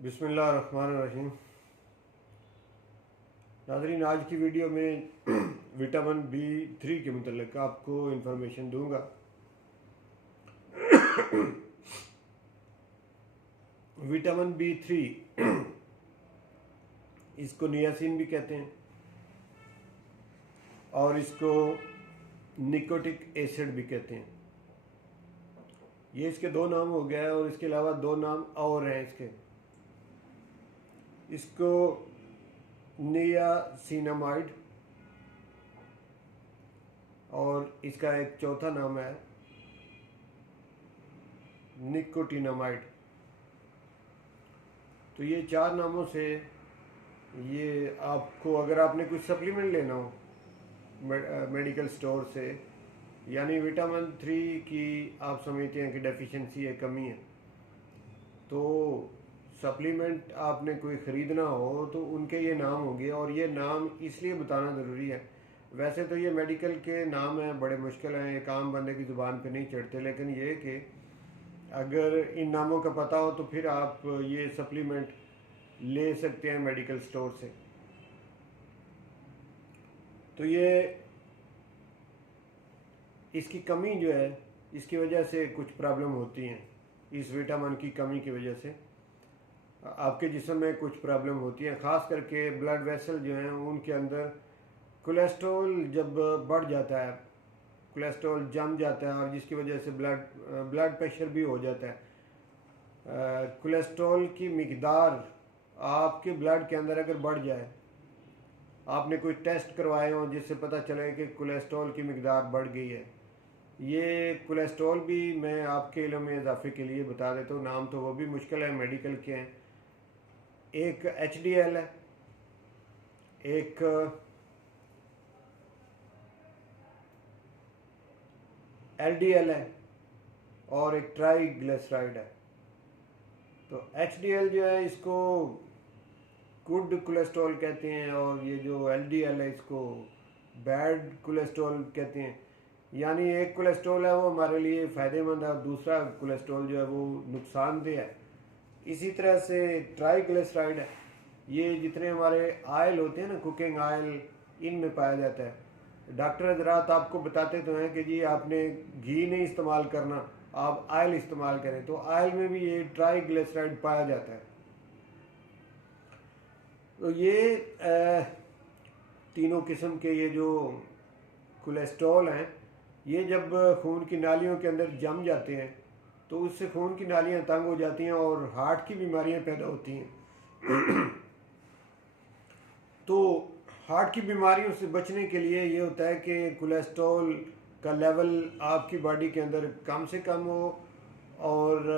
बिस्मिल्लाहिर्रहमानिर्रहीम। नाज़रीन, आज की वीडियो में विटामिन B3 के मुतल्लिक़ आपको इंफॉर्मेशन दूंगा। विटामिन B3 इसको नियासिन भी कहते हैं और इसको निकोटिक एसिड भी कहते हैं। ये इसके दो नाम हो गए और इसके अलावा दो नाम और हैं इसको नियासिनामाइड और इसका एक चौथा नाम है निकोटिनामाइड। तो ये चार नामों से ये आपको, अगर आपने कुछ सप्लीमेंट लेना हो मेडिकल स्टोर से, यानी विटामिन 3 की आप समझते हैं कि डेफिशिएंसी है, कमी है, तो सप्लीमेंट आपने कोई ख़रीदना हो तो उनके ये नाम होंगे। और ये नाम इसलिए बताना ज़रूरी है, वैसे तो ये मेडिकल के नाम हैं, बड़े मुश्किल हैं, एक आम बंदे की ज़ुबान पे नहीं चढ़ते, लेकिन ये कि अगर इन नामों का पता हो तो फिर आप ये सप्लीमेंट ले सकते हैं मेडिकल स्टोर से। तो ये इसकी कमी जो है, इसकी वजह से कुछ प्रॉब्लम होती हैं। इस विटामिन की कमी की वजह से आपके जिस्म में कुछ प्रॉब्लम होती है, ख़ास करके ब्लड वेसल जो हैं उनके अंदर कोलेस्ट्रॉल जब बढ़ जाता है, कोलेस्ट्रॉल जम जाता है और जिसकी वजह से ब्लड प्रेशर भी हो जाता है। कोलेस्ट्रॉल की मिकदार आपके ब्लड के अंदर अगर बढ़ जाए, आपने कोई टेस्ट करवाए हो जिससे पता चले कि कोलेस्ट्रॉल की मिकदार बढ़ गई है, ये कोलेस्ट्रॉल भी मैं आपके इल्म में इजाफे के लिए बता देता हूँ। नाम तो वो भी मुश्किल है, मेडिकल के हैं। एक HDL है, एक LDL है और एक ट्राइग्लिसराइड है। तो HDL जो है इसको गुड कोलेस्ट्रॉल कहते हैं और ये जो LDL है इसको बैड कोलेस्ट्रॉल कहते हैं। यानी एक कोलेस्ट्रॉल है वो हमारे लिए फ़ायदेमंद है और दूसरा कोलेस्ट्रॉल जो है वो नुकसानदेह है। इसी तरह से ट्राइग्लिसराइड है, ये जितने हमारे आयल होते हैं ना, कुकिंग आयल, इनमें पाया जाता है। डॉक्टर हजरात आपको बताते तो हैं कि जी आपने घी नहीं इस्तेमाल करना, आप आयल इस्तेमाल करें, तो आयल में भी ये ट्राइग्लिसराइड पाया जाता है। तो ये तीनों किस्म के ये जो कोलेस्ट्रॉल हैं, ये जब खून की नालियों के अंदर जम जाते हैं तो उससे खून की नालियां तंग हो जाती हैं और हार्ट की बीमारियां पैदा होती हैं। तो हार्ट की बीमारियों से बचने के लिए ये होता है कि कोलेस्ट्रॉल का लेवल आपकी बॉडी के अंदर कम से कम हो और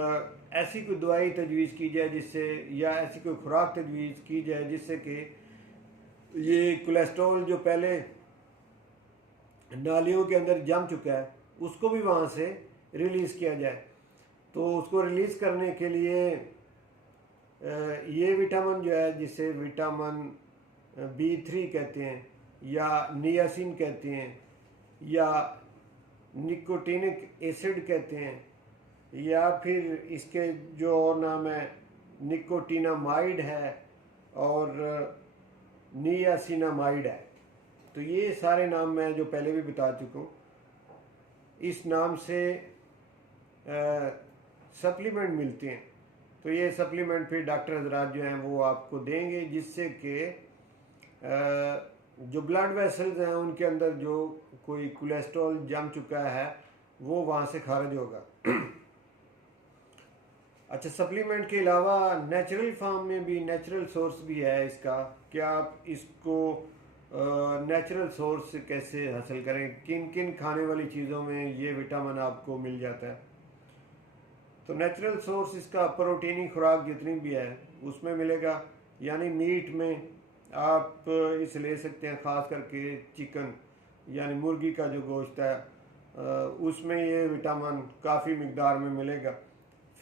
ऐसी कोई दवाई तजवीज़ की जाए जिससे, या ऐसी कोई खुराक तजवीज़ की जाए जिससे कि ये कोलेस्ट्रॉल जो पहले नालियों के अंदर जम चुका है उसको भी वहाँ से रिलीज़ किया जाए। तो उसको रिलीज़ करने के लिए ये विटामिन जो है, जिसे विटामिन B3 कहते हैं या नियासिन कहते हैं या निकोटिनिक एसिड कहते हैं, या फिर इसके जो और नाम है निकोटिनामाइड है और नियासिनामाइड है। तो ये सारे नाम मैं जो पहले भी बता चुका हूँ। इस नाम से सप्लीमेंट मिलते हैं। तो ये सप्लीमेंट फिर डॉक्टर हजरात जो हैं वो आपको देंगे, जिससे कि जो ब्लड वेसल्स हैं उनके अंदर जो कोई कोलेस्ट्रॉल जम चुका है वो वहाँ से खारिज होगा। अच्छा, सप्लीमेंट के अलावा नेचुरल फार्म में भी, नेचुरल सोर्स भी है इसका, कि आप इसको नेचुरल सोर्स कैसे हासिल करें, किन किन खाने वाली चीज़ों में ये विटामिन आपको मिल जाता है। तो नेचुरल सोर्स इसका प्रोटीनी खुराक जितनी भी है उसमें मिलेगा, यानी मीट में आप इसे ले सकते हैं, ख़ास करके चिकन यानी मुर्गी का जो गोश्त है उसमें ये विटामिन काफ़ी मिकदार में मिलेगा,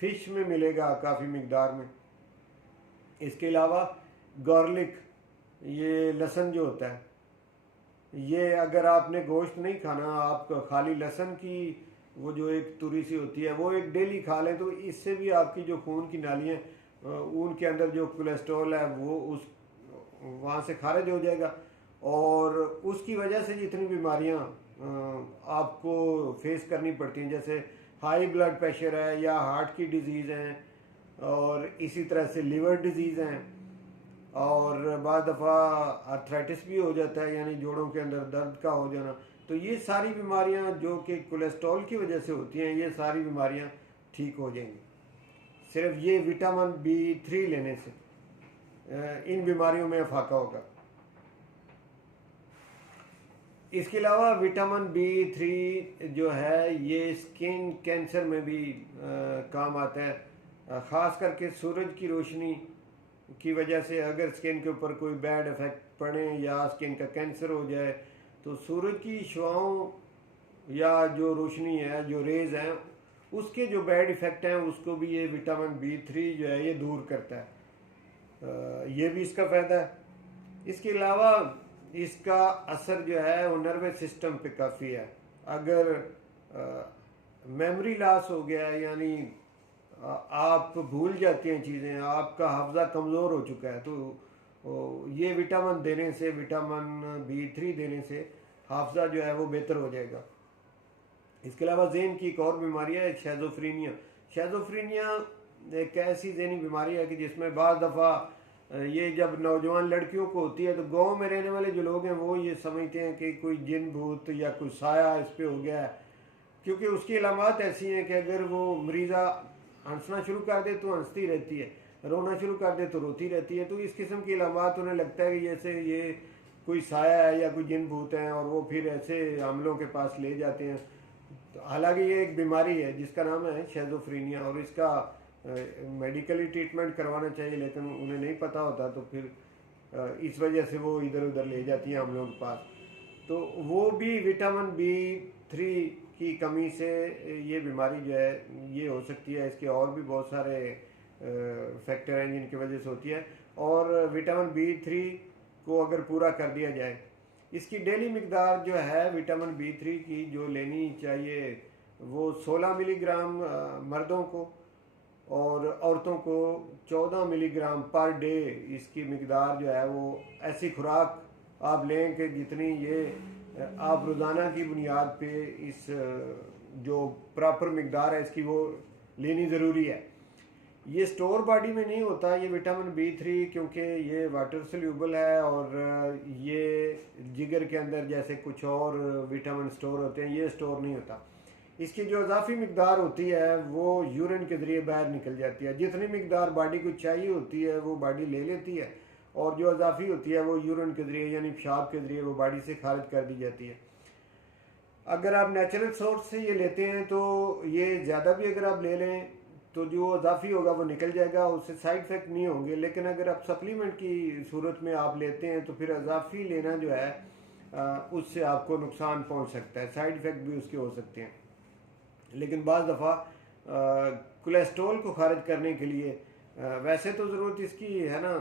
फ़िश में मिलेगा काफ़ी मिकदार में। इसके अलावा गार्लिक, ये लहसुन जो होता है, ये अगर आपने गोश्त नहीं खाना, आप खाली लहसुन की वो जो एक तुरी सी होती है वो एक डेली खा लें, तो इससे भी आपकी जो खून की नालियाँ उनके अंदर जो कोलेस्ट्रॉल है वो उस वहाँ से खारिज हो जाएगा, और उसकी वजह से जितनी बीमारियाँ आपको फेस करनी पड़ती हैं, जैसे हाई ब्लड प्रेशर है या हार्ट की डिजीज़ हैं, और इसी तरह से लिवर डिजीज़ हैं, और बाद दफ़ा आर्थराइटिस भी हो जाता है, यानी जोड़ों के अंदर दर्द का हो जाना। तो ये सारी बीमारियां जो कि कोलेस्ट्रॉल की वजह से होती हैं, ये सारी बीमारियां ठीक हो जाएंगी सिर्फ ये विटामिन B3 लेने से। इन बीमारियों में अफाका होगा। इसके अलावा विटामिन B3 जो है ये स्किन कैंसर में भी काम आता है, ख़ास करके सूरज की रोशनी की वजह से अगर स्किन के ऊपर कोई बैड इफ़ेक्ट पड़े या स्किन का कैंसर हो जाए, तो सूरज की शुआओं या जो रोशनी है, जो रेज़ हैं, उसके जो बैड इफ़ेक्ट हैं उसको भी ये विटामिन B3 जो है ये दूर करता है। ये भी इसका फ़ायदा है। इसके अलावा इसका असर जो है वो नर्वस सिस्टम पे काफ़ी है। अगर मेमोरी लॉस हो गया है, यानी आप भूल जाती हैं चीज़ें, आपका हाफजा कमज़ोर हो चुका है, तो ये विटामिन देने से, विटामिन B3 देने से हाफजा जो है वो बेहतर हो जाएगा। इसके अलावा जहन की एक और बीमारी है शेज़ोफ्रीनिया। शेज़ोफ्रीनिया एक ऐसी जहनी बीमारी है कि जिसमें बाज़ दफ़ा ये जब नौजवान लड़कियों को होती है, तो गांव में रहने वाले जो लोग हैं वो ये समझते हैं कि कोई जिन भूत या कोई साया इस पर हो गया है, क्योंकि उसकी अलामत ऐसी हैं कि अगर वो मरीज़ा हंसना शुरू कर दे तो हंसती रहती है, रोना शुरू कर दे तो रोती रहती है। तो इस किस्म की अलामत उन्हें लगता है कि जैसे ये कोई साया है या कोई जिन भूत हैं, और वो फिर ऐसे हमलों के पास ले जाते हैं। तो हालांकि ये एक बीमारी है जिसका नाम है शेज़ोफ्रीनिया, और इसका मेडिकली ट्रीटमेंट करवाना चाहिए, लेकिन उन्हें नहीं पता होता, तो फिर इस वजह से वो इधर उधर ले जाती हैं हम लोगों के पास। तो वो भी विटामिन B3 की कमी से ये बीमारी जो है ये हो सकती है। इसके और भी बहुत सारे फैक्टर हैं जिनकी वजह से होती है, और विटामिन B3 को अगर पूरा कर दिया जाए, इसकी डेली मिकदार जो है विटामिन B3 की जो लेनी चाहिए वो 16 मिलीग्राम मर्दों को, और औरतों को 14 मिलीग्राम पर डे इसकी मिकदार जो है वो ऐसी खुराक आप लें कि जितनी ये आप रोज़ाना की बुनियाद पे इस जो प्रॉपर मिकदार है इसकी वो लेनी ज़रूरी है। ये स्टोर बॉडी में नहीं होता ये विटामिन B3, क्योंकि ये वाटर सोल्यूबल है, और ये जिगर के अंदर जैसे कुछ और विटामिन स्टोर होते हैं ये स्टोर नहीं होता। इसकी जो इजाफी मिकदार होती है वो यूरिन के ज़रिए बाहर निकल जाती है। जितनी मिकदार बॉडी को चाहिए होती है वो बॉडी ले लेती है, और जो इजाफी होती है वो यूरिन के ज़रिए यानी पेशाब के ज़रिए वो बॉडी से खारिज कर दी जाती है। अगर आप नेचुरल सोर्स से ये लेते हैं तो ये ज़्यादा भी अगर आप ले लें तो जो इजाफी होगा वो निकल जाएगा, उससे साइड इफ़ेक्ट नहीं होंगे। लेकिन अगर आप सप्लीमेंट की सूरत में आप लेते हैं तो फिर इजाफी लेना जो है उससे आपको नुकसान पहुंच सकता है, साइड इफ़ेक्ट भी उसके हो सकते हैं। लेकिन बाज़ दफ़ा कोलेस्ट्रॉल को खारिज करने के लिए वैसे तो ज़रूरत इसकी है ना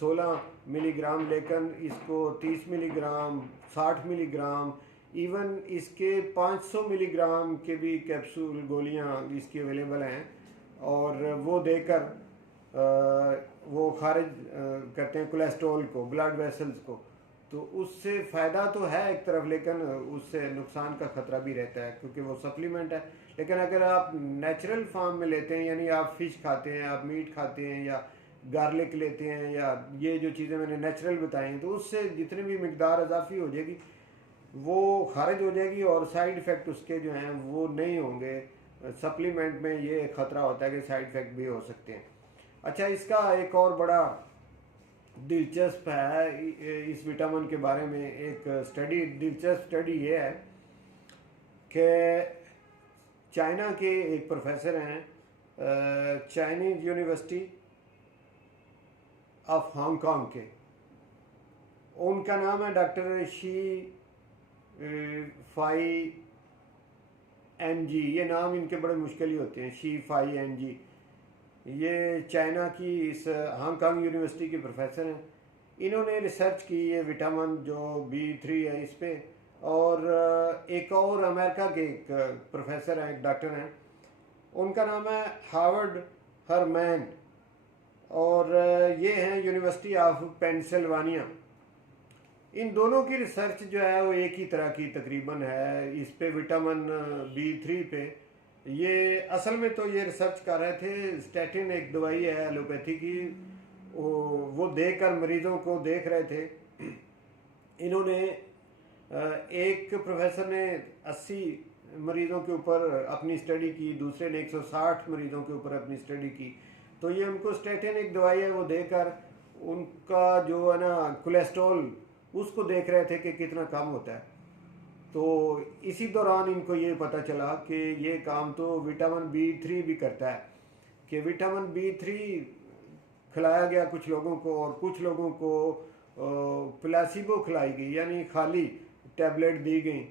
16 मिलीग्राम, लेकिन इसको 30 मिलीग्राम, 60 मिलीग्राम, इवन इसके 500 मिलीग्राम के भी कैप्सूल गोलियां इसकी अवेलेबल हैं, और वो देकर वो खारिज करते हैं कोलेस्ट्रॉल को, ब्लड वेसल्स को। तो उससे फ़ायदा तो है एक तरफ, लेकिन उससे नुकसान का ख़तरा भी रहता है क्योंकि वो सप्लीमेंट है। लेकिन अगर आप नेचुरल फार्म में लेते हैं, यानी आप फ़िश खाते हैं, आप मीट खाते हैं, या गार्लिक लेते हैं, या ये जो चीज़ें मैंने नेचुरल बताई हैं, तो उससे जितनी भी मिकदार इजाफी हो जाएगी वो खारिज हो जाएगी, और साइड इफ़ेक्ट उसके जो हैं वो नहीं होंगे। सप्लीमेंट में ये ख़तरा होता है कि साइड इफ़ेक्ट भी हो सकते हैं। अच्छा, इसका एक और बड़ा दिलचस्प है इस विटामिन के बारे में एक स्टडी, दिलचस्प स्टडी ये है कि चाइना के एक प्रोफेसर हैं चाइनीज यूनिवर्सिटी ऑफ हांगकांग के, उनका नाम है doctor Shi Fai N G. ये नाम इनके बड़े मुश्किल ही होते हैं, शी फाई एन जी। ये चाइना की इस हांगकांग यूनिवर्सिटी के प्रोफेसर हैं। इन्होंने रिसर्च की ये विटामिन जो B3 है इस पे, और एक और अमेरिका के एक प्रोफेसर हैं, एक डॉक्टर हैं, उनका नाम है हार्वर्ड हरमैन। और ये हैं यूनिवर्सिटी ऑफ पेंसिल्वानिया। इन दोनों की रिसर्च जो है वो एक ही तरह की तकरीबन है इस पे, विटामिन B3 पे। ये असल में तो ये रिसर्च कर रहे थे, स्टैटिन एक दवाई है एलोपैथी की, वो देकर मरीजों को देख रहे थे। इन्होंने एक प्रोफेसर ने 80 मरीजों के ऊपर अपनी स्टडी की, दूसरे ने 160 मरीजों के ऊपर अपनी स्टडी की। तो ये उनको स्टैटिन एक दवाई है वो देकर उनका जो है ना कोलेस्ट्रॉल उसको देख रहे थे कि कितना कम होता है। तो इसी दौरान इनको ये पता चला कि ये काम तो विटामिन B3 भी करता है, कि विटामिन B3 खिलाया गया कुछ लोगों को और कुछ लोगों को प्लासिबो खिलाई गई, यानी खाली टैबलेट दी गई।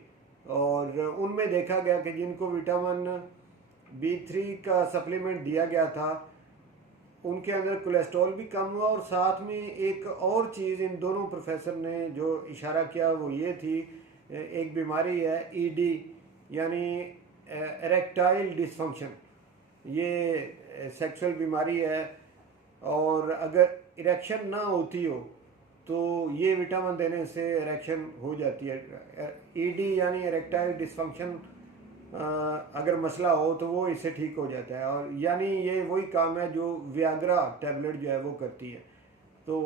और उनमें देखा गया कि जिनको विटामिन B3 का सप्लीमेंट दिया गया था उनके अंदर कोलेस्ट्रॉल भी कम हुआ। और साथ में एक और चीज़ इन दोनों प्रोफेसर ने जो इशारा किया वो ये थी, एक बीमारी है ED यानी इरेक्टाइल डिसफंक्शन। ये सेक्सुअल बीमारी है और अगर इरेक्शन ना होती हो तो ये विटामिन देने से इरेक्शन हो जाती है। ED यानी इरेक्टाइल डिसफंक्शन अगर मसला हो तो वो इससे ठीक हो जाता है। और यानी ये वही काम है जो वियाग्रा टैबलेट जो है वो करती है। तो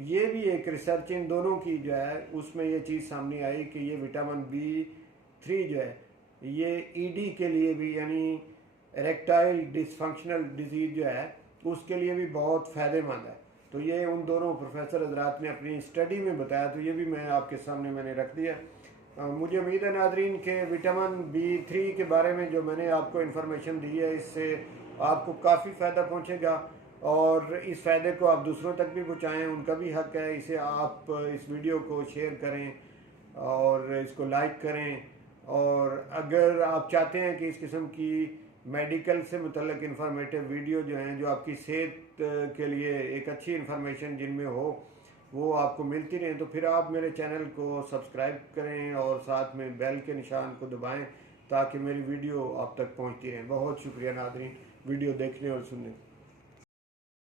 ये भी एक रिसर्च इन दोनों की जो है उसमें ये चीज़ सामने आई कि ये विटामिन B3 जो है ये ED के लिए भी यानी इरेक्टाइल डिसफंक्शनल डिजीज जो है उसके लिए भी बहुत फ़ायदेमंद है। तो ये उन दोनों प्रोफेसर हजरात ने अपनी स्टडी में बताया, तो ये भी मैं आपके सामने मैंने रख दिया। मुझे उम्मीद है नाजरीन के विटामिन B3 के बारे में जो मैंने आपको इन्फॉर्मेशन दी है इससे आपको काफ़ी फ़ायदा पहुंचेगा और इस फ़ायदे को आप दूसरों तक भी पहुंचाएं, उनका भी हक है। इसे आप इस वीडियो को शेयर करें और इसको लाइक करें। और अगर आप चाहते हैं कि इस किस्म की मेडिकल से मुतल्लिक इंफॉर्मेटिव वीडियो जो हैं जो आपकी सेहत के लिए एक अच्छी इन्फॉर्मेशन जिनमें हो वो आपको मिलती रहे, तो फिर आप मेरे चैनल को सब्सक्राइब करें और साथ में बेल के निशान को दबाएं ताकि मेरी वीडियो आप तक पहुंचती रहे। बहुत शुक्रिया नाज़रीन वीडियो देखने और सुनने।